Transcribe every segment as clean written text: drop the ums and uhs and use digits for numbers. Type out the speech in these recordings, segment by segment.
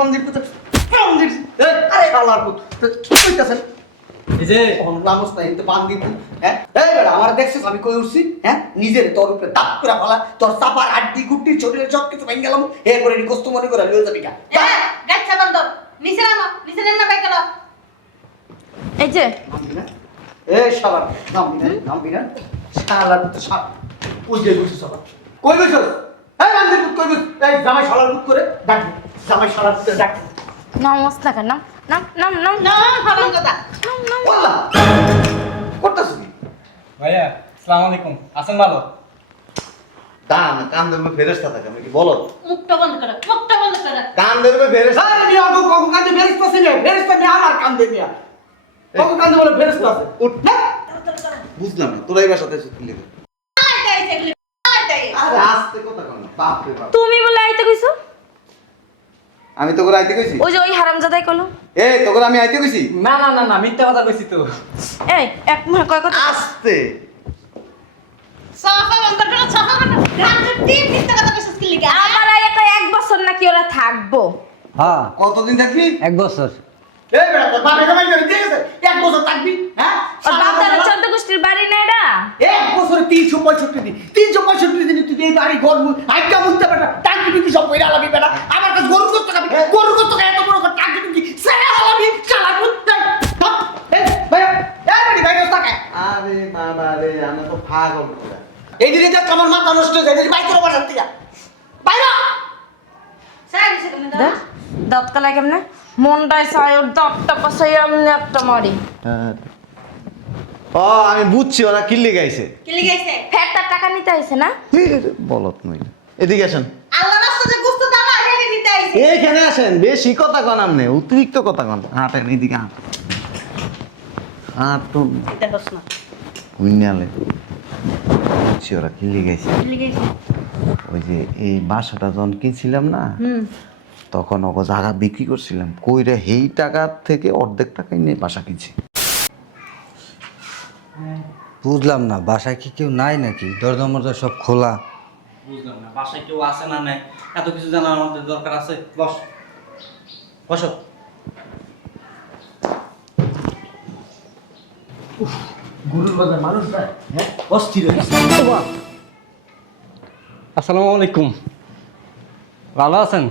মন্দির পুত মন্দির আরে শালার পুত কি কইতাছেন এই যে লামস নাই তো বান্দি পুত হ্যাঁ এই বেটা আমার দেখছিস আমি কই উঠছি হ্যাঁ নিজের তোর উপরে তাপ করে ফেলা তোর চাপার আড্ডি গুড্ডি শরীরে সব কিছু ভেঙে গেলাম এরপরে এই কষ্ট মনে করে লয়ে যাবি কা গাচ্ছা বন্ধ নিচে নামো নিচে নেন না বাইক গেল এই যে নামবি না এই শালার নামবি না শালার পুত শালা ওই যে বসে শালা কই বসছ এই বান্দি পুত কই বসছ এই জামাই শালার পুত করে ডাক জামাই শালার পুত ডাক নমস্কার নাম নাম নাম নাম না ভালো কথা বললা করতেছ কি ভাইয়া আসসালামু আলাইকুম আছেন ভালো? কান কান ধরবে ফেরেশতা থাকে আমি কি বলো মুখটা বন্ধ করো মুখটা বন্ধ করো কান ধরবে ফেরেশতা আরে নিয়া গো কখন কান্দে ফেরেশতা আছে না ফেরেশতা নিয়ে আমার কান্দে নিয়া কখন কান্দে বলে ফেরেশতা আছে উঠ না বুঝলাম না তোরা এই বাসাতে এসে কি লিখে আইতাইছে এগুলি আইতাইছে আরে আস্তে কথা কর না বাপ রে বাপ তুমি বলে আইতে কইছো আমি তোকে আইতে কইছি ওই যে ওই হারামজাদাই কলো এই তোকে আমি আইতে কইছি না না না না মিথ্যা কথা কইছি তো। এই এক মুখে কয় কথা আস্তে সাফা বন্ধ করো সাফা বন্ধ রাতে তিন মিথ্যা কথা কইছিস কি লিগা আমার আইয়া কয় এক বছর নাকি ওরা থাকবো হ্যাঁ কতদিন থাকবি 1 বছর। এই বেটা তোর বাপে কামাই করে দিয়ে গেছে এক বছর থাকবি হ্যাঁ ওর বাপদার 14 গোষ্ঠীর বাড়ি না এটা এক বছরে 365 দিন 365 দিন তুই এই বাড়ি ঘর আইটা বুঝতে পারটা টাঙ্কি টুকি সব কইরা লাবি বেটা আমার কাছে গরু কত খাবি গরু কত খায় এত বড় টাঙ্কি টুকি সেরা লাবি শালা বুঝতে এই ভাই এই বাড়ি ভাই রাস্তা খায় আরে বাবা রে আমি তো পাগল পুরা এই দিকে দেখ আমার মাথা নষ্ট হয়ে যায় ভাই করে বাসার থেকে বাইরা সারি সে কেন দাও দাঁত কালাই কেমনে মনটাই চাই ওর দাঁতটা পাশাই এমনি একটা মারি ও আমি বুঝছি ওরা কিল্লি গাইছে কি লিগাইছে ফেরটার টাকা নিতে আইছে না বলত নই এদিকে আসেন আল্লাহ রাস্তাতে গুস্ত দামা হেলে দিতে আইছে এইখানে আসেন বেশি কথা কন আমনে অতিরিক্ত কথা কন হাঁটেন এইদিকে হাঁট হাঁটুন এটা দছ না হুইনালে বুঝছি ওরা কিল্লি গাইছে কি লিগাইছে ওই যে এই বাসাটা যখন কিনছিলাম না তখন ওকে জায়গা বিক্রি করছিলাম কইরে এই টাকার থেকে অর্ধেক টাকাই নিয়ে বাসা কিনছি বুঝলাম না বাসায় কি কেউ নাই নাকি দরজা মরজা সব খোলা বুঝলাম না বাসায় কেউ আছে না নাই এত কিছু জানার আমাদের দরকার আছে। বস বসো। গুরুর বাজার মানুষ না হ্যাঁ অস্থির হয়েছে আসসালামু আলাইকুম। ভালো আছেন?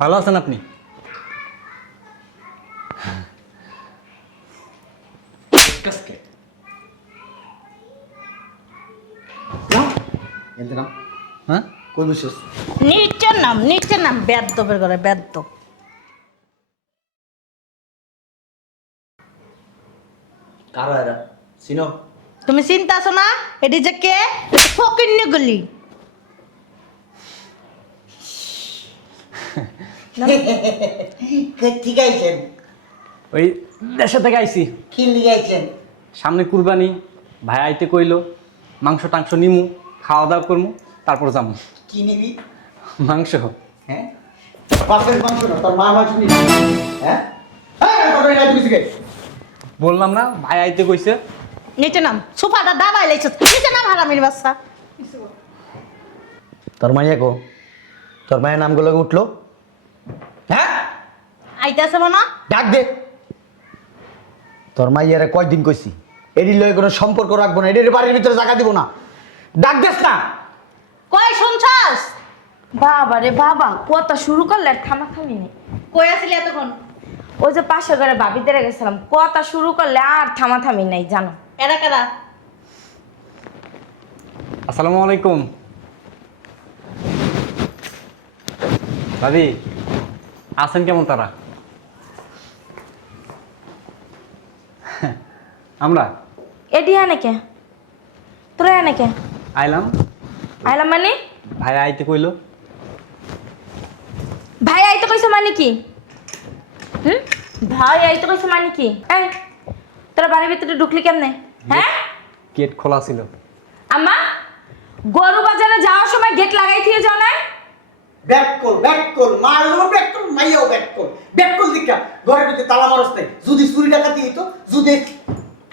ভালো আছেন আপনি? কাসকে না হ্যাঁ কই বসছিস নিচে নাম বেদ্যবের ঘরে বেদ্য কারা এরা চিনো তুমি চিন্তা আছো না এটি যে কে ফকিন্নি গলি ঠিক আইছেন ওই দেশে থেকে আইছি। কি লিগে আইছেন সামনে কুরবানি, ভাই আইতে কইলো মাংস টাংস নিমু, খাওয়া দাওয়া করমু, তারপর যামু। কি নিবি মাংস। হ্যাঁ বাপের মাংস না তোর মা মাংস নিবি হ্যাঁ হ্যাঁ তোর এটা দিবি থেকে বললাম না ভাই আইতে কইছে। নিচে নাম সোফাটা দাবাই লাইছ নিচে নাম হারামির বাচ্চা তোর মাইয়া কো তোর মায়ের নামগুলো উঠলো হ্যাঁ আইতাছে মনা ডাক দে তোর মাইয়ারে কয়দিন কইছি এডি লয়ে কোনো সম্পর্ক রাখবো না এডির বাড়ির ভিতরে জায়গা দিব না ডাক দেস না কই শুনছাস বাবা রে বাবা কথা শুরু করলে আর থামা থামি নেই কই আসলি এতক্ষণ ওই যে পাশের ঘরে ভাবিদের গেছিলাম কথা শুরু করলে আর থামা থামি নাই জানো এরা কারা আসসালামু আলাইকুম। ভাবি আছেন কেমন তারা? আমরা এডি আনে কে তোরা আনে কে আইলাম, আইলাম মানে ভাই আইতে কইলো। ভাই আইতে কইছে মানে কি ভাই আইতে কইছে মানে কি এই তোরা বাড়ির ভিতরে ঢুকলি কেমনে হ্যাঁ গেট খোলা ছিল। আম্মা গরু বাজারে যাওয়ার সময় গেট লাগাই দিয়ে যাও না ব্যাক কর মারলো ব্যাক কর মাইয়াও ব্যাক কর দিকা ঘরের ভিতরে তালা মারস নাই যদি চুরি ডাকাতি হইতো যদি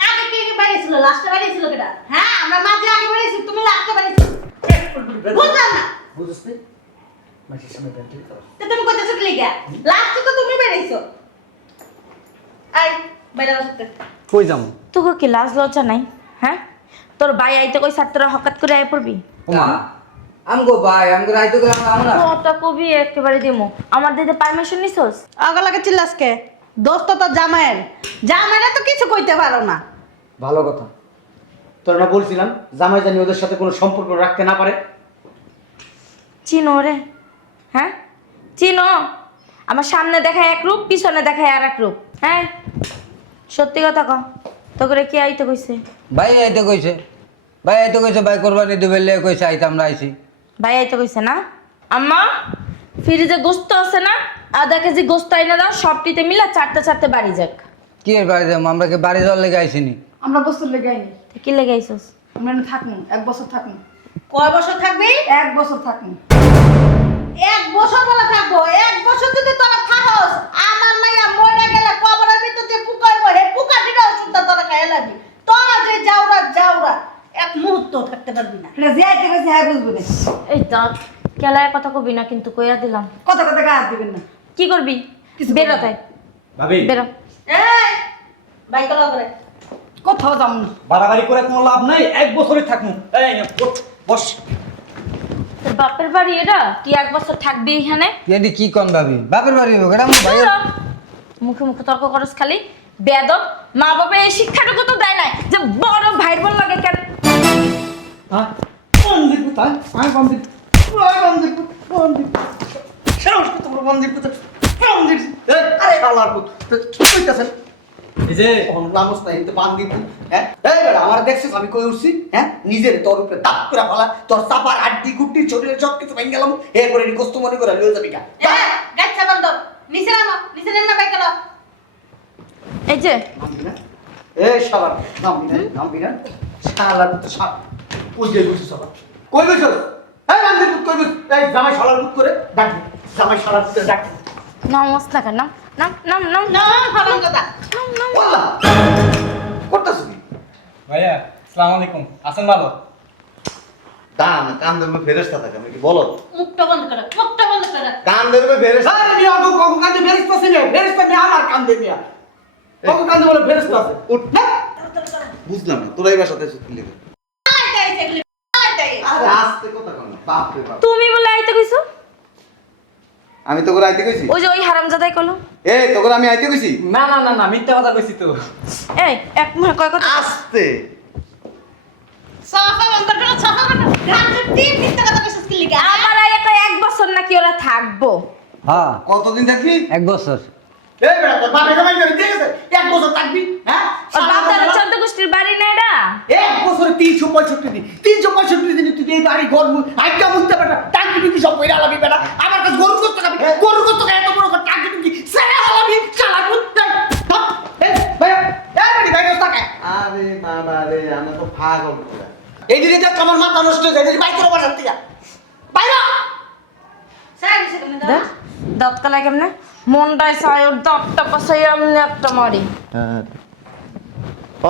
আগে কে বাড়িছিল লাস্টে বাড়িছিল কেডা হ্যাঁ আমরা মাঝে আগে বাড়িছি তুমি লাস্টে বাড়িছো বুঝলাম না বুঝছ না মাঝে সামনে ব্যান্ড দিতে হবে। তো তুমি কইতেছো কি লিগা? লাস্টে তো তুমি বেরাইছো। আই বাইরে আসতে। কই যাবো? তোকে কি লাজ লজ্জা নাই? হ্যাঁ, তোর ভাই আইতে কই ছাত্ররা হকাত করে আয় পড়বি? ওমা আমগো ভাই আমগো রাইতো গেলাম আমরা কত কবি একেবারে দিমু। আমার দিতে পারমিশন নিছস? আগলাকে চিল্লাসকে। দোস্ত তো জামাইয়ের। জামাইরা তো কিছু কইতে পারো না। ভালো কথা। তোর না বলছিলাম জামাই জানি ওদের সাথে কোনো সম্পর্ক রাখতে না পারে। চিনো রে? হ্যাঁ, চিনো? আমার সামনে দেখায় এক রূপ, পিছনে দেখায় আর এক রূপ। হ্যাঁ, সত্যি কথা ক, তোকে কি আইতে কইছে? ভাই আইতে কইছে ভাই কোরবানি দিবে লে কইছে আইতে আমরা আইছি ভাই আইতে কইছে না? আম্মা, ফ্রিজে গোস্ত আছে না? আধা কেজি গোস্ত আইনা দাও, সবটিতে মিলা চারটে চারটে বাড়ি যাক। কি এর বাড়ি যাবো আমরা কি বাড়ি যাওয়ার লেগে আইসিনি আমরা বছর লেগে আইনি। তো কি লেগে আইছস? আমরা এখানে থাকবো 1 বছর থাকবো। কয় বছর থাকবি? 1 বছর থাকবো। 1 বছর বলা থাকবো। 1 বছর যদি তোরা থাকস, আমার মাইয়া মইরা গেলে কবরের ভিতর দিয়ে পুকাইব, হে পুকাটিটা ওষুধটা তোরা খাইয়া লাগবি। তোরা যে যাওরা এক মুহূর্ত থাকতে পারবি না। এটা যে আইতে গেছে হ্যাঁ বুঝবো না। এই দাঁত কেলায় কথা কবি না, কিন্তু কইয়া দিলাম। কথা কথা গায়ে হাত দিবেন না। কি করবি? কিছু করবো বেরো না। তাই, ভাবি বেরো। এই বাইক চালাও করে। কোথাও যাবো না। বাড়াবাড়ি করে কোনো লাভ নাই, 1 বছরই থাকবো। এই বস। তোর বাপের বাড়ি এটা? তুই 1 বছর থাকবি এখানে? এডি কি কোন ভাবি বাপের বাড়ি হোক এটা আমার ভাইয়ের মুখে মুখে তর্ক করস খালি। বেয়াদব, মা বাবা এই শিক্ষাটুকু তো দেয় নাই যে বড় ভাই বোন লাগে কেন? হ্যাঁ বন্দির কোথায়? আমি বন্দির বন্দির বন্দির সাহস কত বড় বন্দির কোথায়? বন্দির আরে শালার পুত কি কইতাছেন? এই যে লামস নাই তো বান্দির পুত। হ্যাঁ এই বেটা আমার দেখছিস আমি কই উঠছি? হ্যাঁ নিজের তোর উপরে তাপ করে ফেলা, তোর চাপার আড্ডি গুড্ডি শরীরে সব কিছু ভেঙে গেলাম, এরপরে কষ্ট মনে করে লয়ে যাবি কা? হ্যাঁ, গাচ্ছা বন্ধ। নিচে নামো, নিচে নেন না বাইক চালাও। এই যে নামবি না? এই শালার নামবি না? শালার পুত শালা ওই যে বুঝছিস সব কই গেছস? এই বান্দির পুত কই গেছস? এই জামাই শালার পুত করে ডাক জামাই শালার পুত ডাক নামস না কেন? নাম নাম নাম না, ভালো কথা। নাম নাম। বললা করতাছ কি? ভাইয়া আসসালামু আলাইকুম, আছেন ভালো? কান কান ধরবে ফেরেশতা থাকে আমি কি বলো মুখটা বন্ধ করো, মুখটা বন্ধ করো। কান ধরবে ফেরেশতা আরে মিয়া কখন কান্দে ফেরেশতা আছে না? ফেরেশতা মিয়া আমার কান্দে মিয়া। কখন কান্দে বলে ফেরেশতা আছে? উঠ না। বুঝলাম না তোরা এই বাসাতে সুতি লেগে আলাইতে আইছে এগুলি, আলাইতে আইছে। আরে আস্তে কথা কর না বাপ রে বাপ তুমি বলে আইতে কইছো? আমি তো করে আইতে কইছি ওই যে ওই হারামজাদাই কইলো। এই তো করে আমি আইতে কইছি না না না না, মিথ্যা কথা কইছি তো। এই এক মুখে কয় কথা? আস্তে সাফা বন্ধ করো, সাফা বন্ধ করো। রাতে তিন মিনিট কথা কইছিস কি লিগা? আমার আইয়া কয় 1 বছর নাকি ওরা থাকবো। হ্যাঁ কতদিন থাকবি 1 বছর এই বেটা তোর বাপে জামাই করে দিয়ে গেছে। এক বছর থাকবি, হ্যাঁ? ওর বাপ দাদা 14 গোষ্ঠীর বাড়ি না এটা? এক বছরে 365 দিন। 365 দিন তুই এই বাড়ি ঘর আইটা বুঝতে পারটা। টাঙ্কি টুকি সব কইরা লাগি বেটা। আমার কাছে গরু কত খাবি? গরু কত খায় এত বড় টাঙ্কি টুকি সেরা হলাবি শালা পুত। এই ভাইয়া এই বাড়ি ভাই রাস্তা খায়। আরে বাবা রে আমি তো পাগল পুরা এই দিকে দেখ আমার মাথা নষ্ট হয়ে যায়। বাইক করে বাসার থেকে বাইরা। স্যার এসে কেন দাও? দেখ দাঁত কালাই কেমনে? মনটাই চাই ওর দাঁতটা পাশাই এমনি একটা মারি।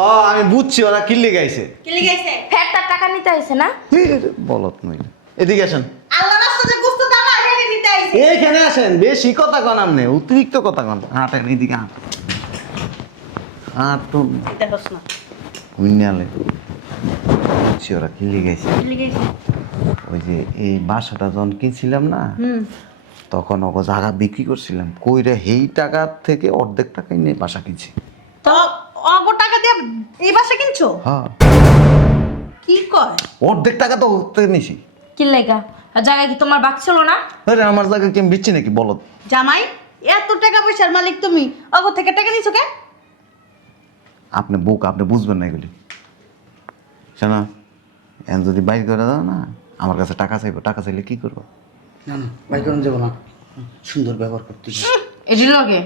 ও আমি বুঝছি ওরা কিল্লি গাইছে কি লিগা আইছে? ফেরটার টাকা নিতে আইছে না? বলত মহিলা এদিকে আসেন আল্লাহ রাস্তাতে গুস্ত দাও আর হেলে দিতে আইছে। এইখানে আসেন বেশি কথা কন আপনি অতিরিক্ত কথা কন হাঁটেন এদিকে হাঁট হাঁটুন এটা হস না। হুইনালে বুঝছি ওরা কিল্লি গাইছে কি লিগা আইছে? ওই যে এই বাসাটা যখন কিনছিলাম না তখন ওকে জায়গা বিক্রি করছিলাম কইরে এই টাকার থেকে অর্ধেক টাকাই নিয়ে বাসা কিনছি তো অগো টাকা দিয়ে এই বাসা কিনছো? হ্যাঁ কি কয়? অর্ধেক টাকা তো ওর থেকে নিছি কি লেগা? আর জায়গা কি তোমার বাক ছিল না? আরে আমার জায়গা কি আমি বিচ্ছি নাকি বলো জামাই এত টাকা পয়সার মালিক তুমি, অগো থেকে টাকা নিছো কে? আপনি বুক আপনি বুঝবেন না এগুলি শোনা এখন যদি বাইর করে দাও না আমার কাছে টাকা চাইবো টাকা চাইলে কি করবো না না বাইক করে যাব না। সুন্দর ব্যবহার করতে। এটি লগে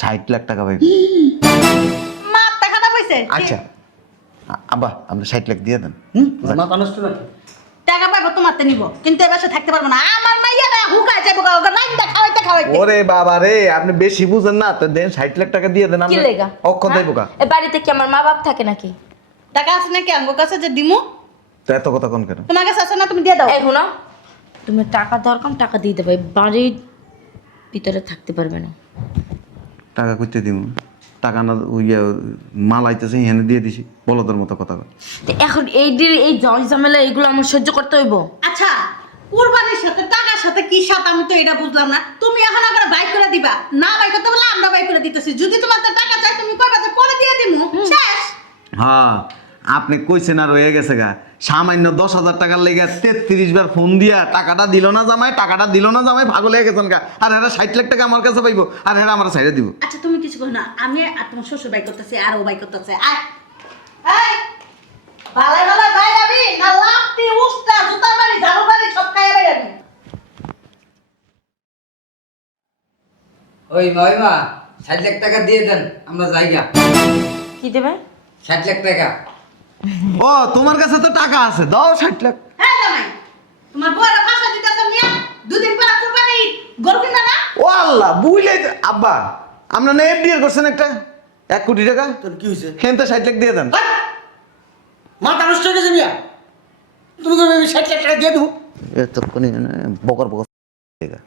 60 লাখ টাকা পাইব মাথা খারাপ হইছে? আচ্ছা আব্বা আপনি 60 লাখ দিয়ে দেন মাথা নষ্ট নাকি? টাকা পাইবো তোমারতে নিব, কিন্তু এই বাসা থাকতে পারবো না। আমার মাইয়াটা হুকায় যাইবো ওগো লাইনটা খাওয়াইতে খাওয়াইতে। ওরে বাবা রে আপনি বেশি বুঝেন না তো দেন 60 লাখ টাকা দিয়ে দেন কি আপনি লেগা? অক্ষ দেবো কা এই বাড়িতে কি আমার মা বাপ থাকে নাকি? টাকা আছে নাকি আমগো কাছে যে দিমু? তো এত কথা কোন কেন তোমার কাছে আছে না, তুমি দিয়ে দাও। এই হুনো, তুমি টাকা দরকার টাকা দিয়ে দেবে, বাড়ির ভিতরে থাকতে পারবে না। টাকা করতে দিব টাকা না ওই মাল আইতেছে এনে দিয়ে দিছি বলদের মতো কথা কয়। তো এখন এই জল ঝামেলা এগুলো আমার সহ্য করতে হইব। আচ্ছা কুরবানির সাথে টাকার সাথে কি সাথে আমি তো এটা বুঝলাম না। তুমি এখন আবার বাই করে দিবা না, বাই করতে বলে আমরা বাই করে দিতেছি। যদি তোমার তো টাকা চাই তুমি কইবা যে পরে দিয়ে দিমু, শেষ। হ্যাঁ আপনি কইছেন আর হয়ে গেছে গা। সামান্য 10,000 টাকার লেগে 33 বার ফোন দিয়া টাকাটা দিল না জামাই, টাকাটা দিল না জামাই, পাগল হয়ে গেছেন গা। আর এরা 60 লাখ টাকা আমার কাছে পাইবো আর এরা আমার সাইডে দিব। আচ্ছা তুমি কিছু কই না, আমি আর তোমার শ্বশুর বাই করতেছে আর ও বাই করতেছে। আয় এই বালাই বালাই বাই যাবি না, লাফতি উস্তা জুতা বাড়ি ঝাড়ু বাড়ি সব খাইয়া বাই যাবি। ওই মা 60 লাখ টাকা দিয়ে দেন, আমরা যাইগা। কি দেবে? 60 লাখ টাকা। ও তোমার কাছে তো টাকা আছে, দাও 60 লাখ। হ্যাঁ জামাই, তোমার বউরা ভাষা দিতেছে মিয়া, দুদিন পর কুরবানি গরু কিনা না। ও আল্লাহ বুঝলে আব্বা আমরা না এফডিআর করছেন একটা 1 কোটি টাকা। তোর কি হয়েছে? হেন তো 60 লাখ দিয়ে দেন। মাথা নষ্ট হয়ে গেছে মিয়া, তুমি কবে 60 লাখ টাকা দিয়ে দেবো? এতক্ষণে বকর বকর টাকা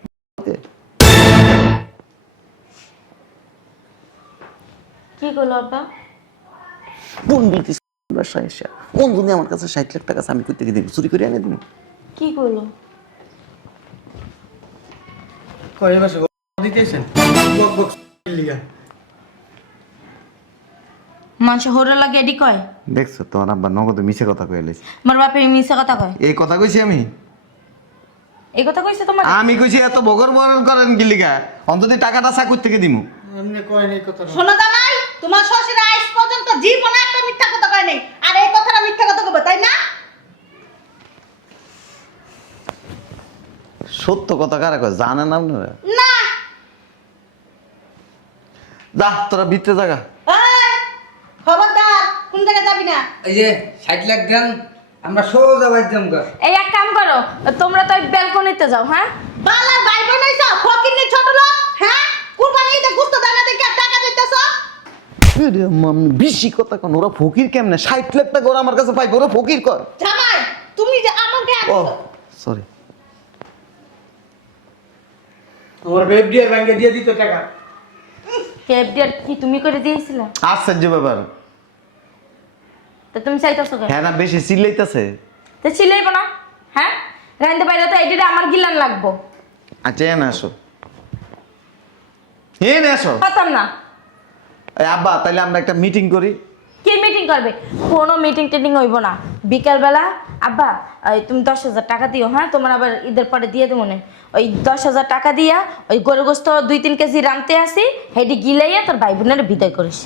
কি করলো আব্বা? কোন বিলতি বাসায় এসে কোন দুনিয়া আমার কাছে 60 লাখ টাকা আছে, আমি কই থেকে দিব? চুরি করে এনে দিবি? কি করলো? কয় মাসে দিতেছেন বক বক লিগা মানুষ হোরা লাগে এডি কয়। দেখছো তোমার আব্বা নগদে মিছে কথা কয়ে লাইছে। আমার বাপে মিশা কথা কয়। এই কথা কইছি আমি? এই কথা কইছে তোমার? আমি কইছি এত বগর বগর করেন কি লিগা? অন্তত টাকাটা চাকুর থেকে দিমু। এমনি কয় নাই কথা। শোনো জামাই, তোমার শ্বশুর আজ পর্যন্ত জীবনে একটা মিথ্যা কথা কয় নাই, আর এই কথাটা মিথ্যা কথা কইবে তাই না? সত্য কথা কারা কয় জানেন আপনারা? না যা তোরা ভিতরে জায়গা। এই, খবরদার কোন জায়গায় যাবি না। এই যে 60 লাখ দেন, আমরা সোজা বাইজাম গা। এই এক কাম করো, তোমরা তো ব্যালকনিতে যাও। হ্যাঁ বালার ভাই বোনাইছ ফকিনি ছোট লোক, হ্যাঁ কুরবানিতে গুস্ত দানা দেখে টাকা দিতেছ। বেশি কথা কোন ওরা ফকির কেমনে? 60 লাখ টাকা ওরা আমার কাছে পাইবো, ওরা ফকির কয়। জামাই তুমি যে আমাকে ও সরি, তোমার এফডিআর ব্যাংকে দিয়ে দিত টাকা। কেবডিয়ার কি তুমি করে দিয়েছিলা? আশ্চর্য ব্যাপার। তো তুমি চাইতেছো কেন? হ্যাঁ না বেশি চিল্লাইতেছে। তো ছিলেই না। হ্যাঁ রাইন্দে বাইরে তো এডিটা আমার গিলান লাগবো। আচ্ছা এনে আসো, এনে আসো। পাতাম না। এই আব্বা তাইলে আমরা একটা মিটিং করি। কি মিটিং করবে? কোনো মিটিং টিটিং হইব না। বিকালবেলা আব্বা ওই তুমি 10,000 টাকা দিও। হ্যাঁ তোমার আবার ঈদের পরে দিয়ে দেবো না। ওই 10,000 টাকা দিয়া ওই গরু গোস্ত 2-3 কেজি রানতে আসি, হেডি গিলাইয়া তোর ভাই বোনের বিদায় করিস।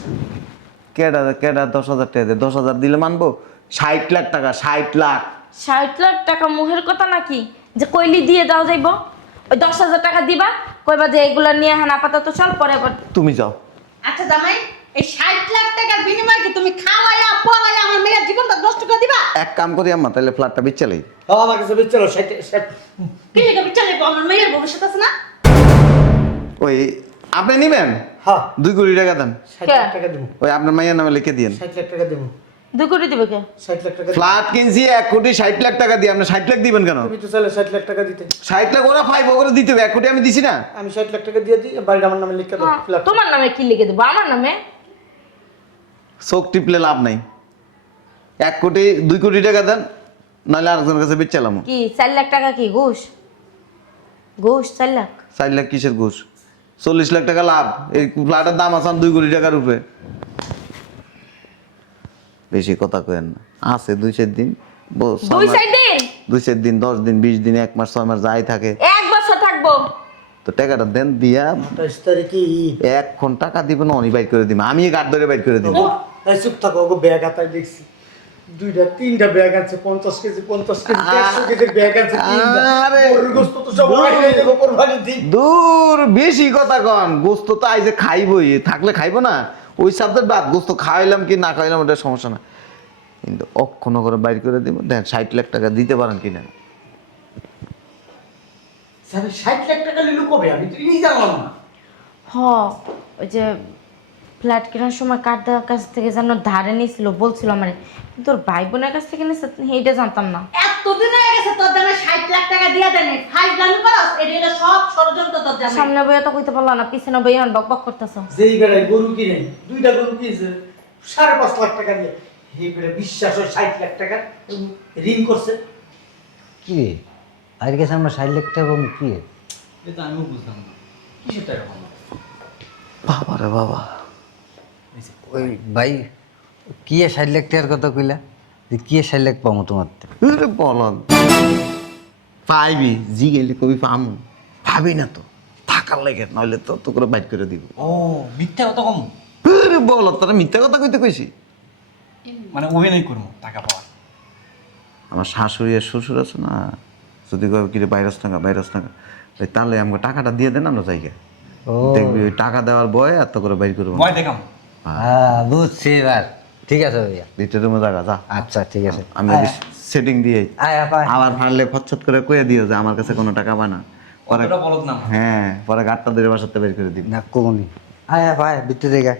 কেডা কেডা 10,000 টাকা দে? 10,000 দিলে মানবো? 60 লাখ টাকা, 60 লাখ। 60 লাখ টাকা মুহের কথা নাকি যে কইলি দিয়ে দাও যাইব? ওই 10,000 টাকা দিবা, কইবা যে এগুলা নিয়ে হান আপাতত চল, পরে আবার তুমি যাও। আচ্ছা জামাই, এই 60 লাখ টাকার বিনিময়ে কি তুমি খাওয়াইয়া পড়াইয়া আমার মেয়ের জীবনটা নষ্ট করে দিবা? এক কাম করি আম্মা, তাহলে ফ্ল্যাটটা বিচ্চালাই। হ্যাঁ আমার কাছে চলো 60 কি লেগে বিচার নেবো? আমার মেয়ের ভবিষ্যৎ আছে না। ওই আপনি নিবেন? হ্যাঁ 2 কোটি টাকা দেন। 60 লাখ টাকা দেবো। ওই আপনার মাইয়ের নামে লিখে দিয়েন। 60 লাখ টাকা দেবো। 2 কোটি দিবে কে? 60 লাখ টাকা। ফ্ল্যাট কিনছি 1 কোটি 60 লাখ টাকা দিয়ে, আপনি 60 লাখ দিবেন কেন? তুমি তো চাইলে 60 লাখ টাকা দিতে। 60 লাখ ওরা পাইবো, করে দিতে হবে। 1 কোটি আমি দিছি না। আমি 60 লাখ টাকা দিয়ে দিই, বাড়িটা আমার নামে লিখে দাও। হ্যাঁ, ফ্ল্যাট তোমার নামে কি লিখে দেবো? আমার নামে। চোখ টিপলে লাভ নাই। 1 কোটি 2 কোটি টাকা দেন, নাহলে আরেকজনের কাছে বেচালাম। কি 4 লাখ টাকা কি ঘুষ? ঘুষ 4 লাখ? 4 লাখ কিসের ঘুষ? 40 লাখ টাকা লাভ। এই ফ্ল্যাটের দাম আছে 2 কোটি টাকার উপরে। বেশি কথা কয়েন না, আছে 2-4 দিন। 2-4 দিন? 2-4 দিন, 10 দিন, 20 দিন, 1 মাস, 6 মাস যাই থাকে। 1 বছর থাকবো। তো টাকাটা দেন, দিয়া 28 তারিখে ঈদ। এখন টাকা দিবেন, অনি বাইর করে দিবেন। আমি গাড় ধরে বাইর করে দিব। এই চুপ থাকো, ওগো ব্যাগ হাতায় দেখছি 2টা-3টা ব্যাগ আছে, 50 কেজি 150 কেজির ব্যাগ আছে 3টা। আরে গরুর গোশত তো সব ওরাই নিয়ে যাবো কোরবানির দিন। দূর বেশি কথা কন। গোস্ত তো আইজে খাইবই, থাকলে খাইবো না? ওই সাবজেক্ট বাদ, গোস্ত খাওয়াইলাম কি না খাওয়াইলাম ওটা সমস্যা না, কিন্তু অক্ষণ করে বাইর করে দিব। দেখেন 60 লাখ টাকা দিতে পারেন কিনা। স্যার 60 লাখ টাকা লিলু কবে? আমি তো এই জানলাম না। হ ওই যে ফ্ল্যাট কেনার সময় কার কাছ থেকে যেন ধারে নিয়েছিল, বলছিল আমারে, কিন্তু ওর ভাই বোনের কাছ থেকে নিয়েছে এইটা জানতাম না। এত এতদিন হয়ে গেছে তোর জামাই 60 লাখ টাকা দিয়া দেন ফাইজলামি করস এডি হলো সব ষড়যন্ত্র তোর জামাই সামনে বইয়া তো কইতে পারলা না পিছনে বইয়া বক বক করতেছ যেই বেড়ায় গরু কিনে 2টা গরু কিনছে 5.5 লাখ টাকা দিয়ে এই বেড়ে বিশ্বাস হয় 60 লাখ টাকা ঋণ করছে। কি রে আর কাছে আমরা 60 লাখ টাকা পাবো কি রে? এটা আমিও বুঝলাম না কিসের টাকা পাবো? বাবা রে বাবা, ওই ভাই কি 60 লাখ টাকার কথা কইলা যে কি 60 লাখ পাবো তোমার তে? আরে বলদ পাইবি জি গেলি কবি পামু, ভাবি না তো থাকার লাগে, নইলে তো তো করে বাইট করে দিব। ও মিথ্যা কথা কম, আরে বলদ তোরা মিথ্যা কথা কইতে কইছি? মানে অভিনয় করবো টাকা পাওয়ার। আমার শাশুড়ি আর শ্বশুর আছে না, যদি কবে কিরে বাইরাস টাকা ওই তাহলে আমাকে টাকাটা দিয়ে দেন আমরা জায়গা ও দেখবি ওই টাকা দেওয়ার বয় এত করে বাইর করবো ভয় দেখাম। হ্যাঁ বুঝছি এবার। ঠিক আছে ভাইয়া, দ্বিতীয় রুমে জায়গা যা, আচ্ছা ঠিক আছে। আমি সেটিং দিয়ে আয় আপা আবার ফাড়লে ফচ্ছট করে কয়ে দিও যে আমার কাছে কোনো টাকা পায় না, পরে কতটা বলদ না। হ্যাঁ পরে গাটটা ধরে বাসাতে বের করে দিবি। না কমনি। আয় আপা ভিতরে জায়গা